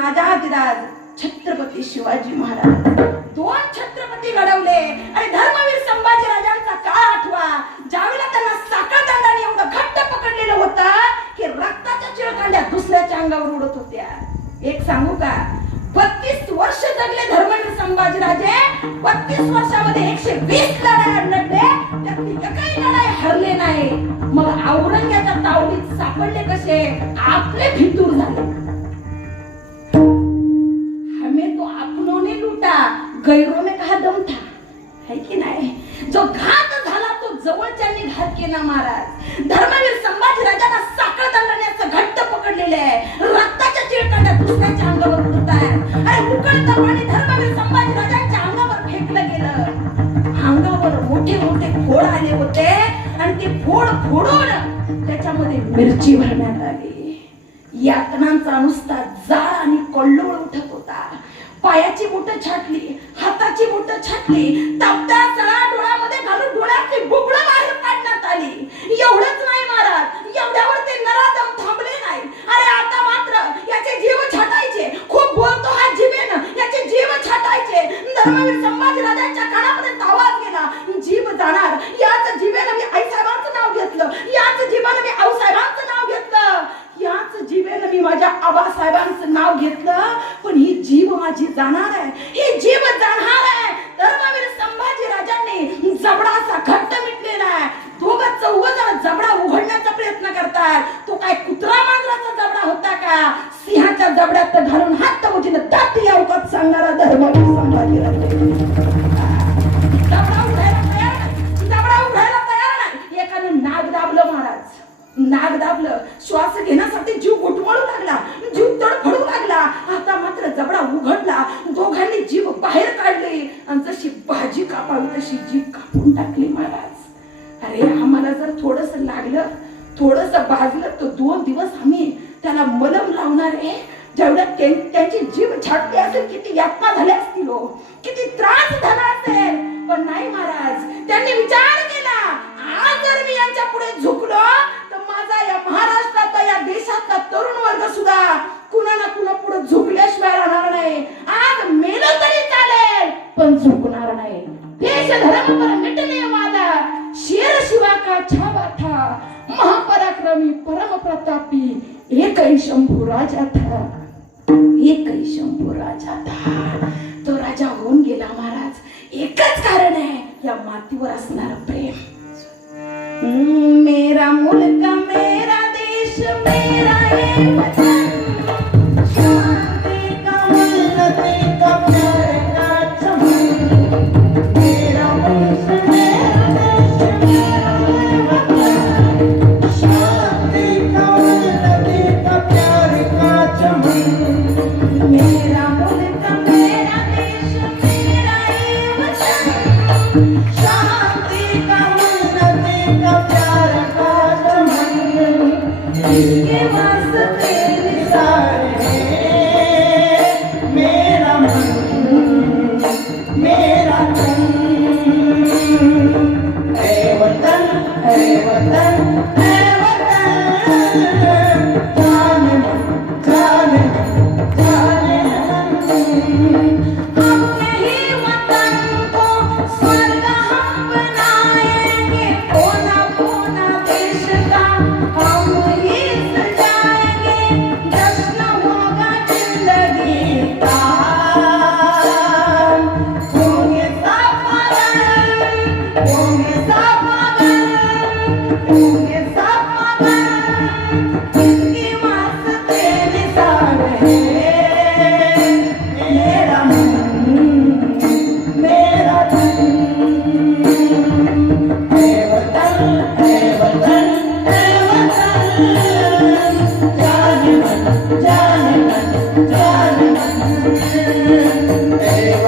राजाधिराज छत्रपती शिवाजी महाराज. दोन छत्रपती घडवले. आणि धर्मवीर संभाजी राजांचा काळ आठवा. ज्यावेळेला त्यांना साखर दंडाने एवढं घट्ट पकडलेलं होतं की रक्ताच्या चिळकांड्या दुसऱ्याच्या अंगावर उडत होत्या. एक सांगू का? बत्तीस वर्ष जगले धर्मवीर संभाजी राजे बत्तीस वर्षामध्ये एकशे वीस लढाया लढले त्यातली एकही लढाई हरले नाही. मग औरंग्याच्या तावडीत सापडले कसे? आपले फितूर झाले. गैरों में कहा दम था है की नाही? जो घात झाला तो जवळच्यांनी घात केला महाराज. धर्मवीर संभाजी राजाला साखळ दंडण्याचं असं घट्ट पकडलेले आहे. रक्ताच्या चिळकांड्या दुसऱ्याच्या अंगावर उडत आहेत उकळतं पाणी धर्मवीर संभाजी राजांच्या अंगावर फेकलं गेलं. अंगावर मोठे मोठे फोड आले होते आणि ते फोड फोडून त्याच्यामध्ये मिरची भरण्यात आली. यातनांचा नुसता जाळ आणि कल्लोळ उठत होता. पायाची बुट छाटली हाताची बुट छाटली तपत्या सळा डोळ्यामध्ये घालून डोळ्यातली बुबळं बाहेर काढण्यात आली. जाणार आहे. हे जीव जाणार आहे. धर्मवीर संभाजी राजांनी जबडाचा घट्ट मिटलेला आहे. दोघ चौघ जण जबडा उघडण्याचा प्रयत्न करतात तो काय कुत्रा मांजराचा जबडा होता का? सिंहाच्या जबड्यात घालून बाहेर काढले. आणि जशी भाजी कापावी तशी जीभ कापून टाकली महाराज. अरे आम्हाला जर थोडस लागलं थोडस भाजलं तर दोन दिवस आम्ही त्याला मलम लावणार आहे. जेवढ्या त्यांची जीव छाटली असेल किती यातना झाल्या असतील हो. किती त्रास झाला असेल. पण नाही महाराज त्यांनी विचार केला. आज जर मी यांच्या पुढे देश धर्म पर वाला शेर शिवा का छावा था महापराक्रमी परम प्रतापी एकही शंभू राजा था एकही शंभू राजा था तो राजा होऊन गेला महाराज. एकच कारण आहे या मातीवर असणार प्रेम. मेरा मुलगा मेरा देश मेरा इसके वास्ते निसार है मेरा मन मेरा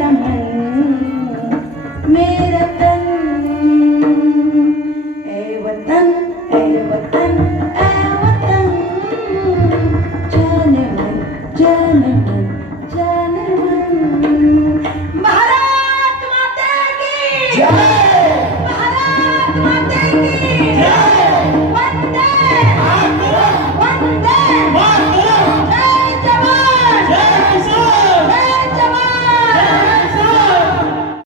रमन मेरा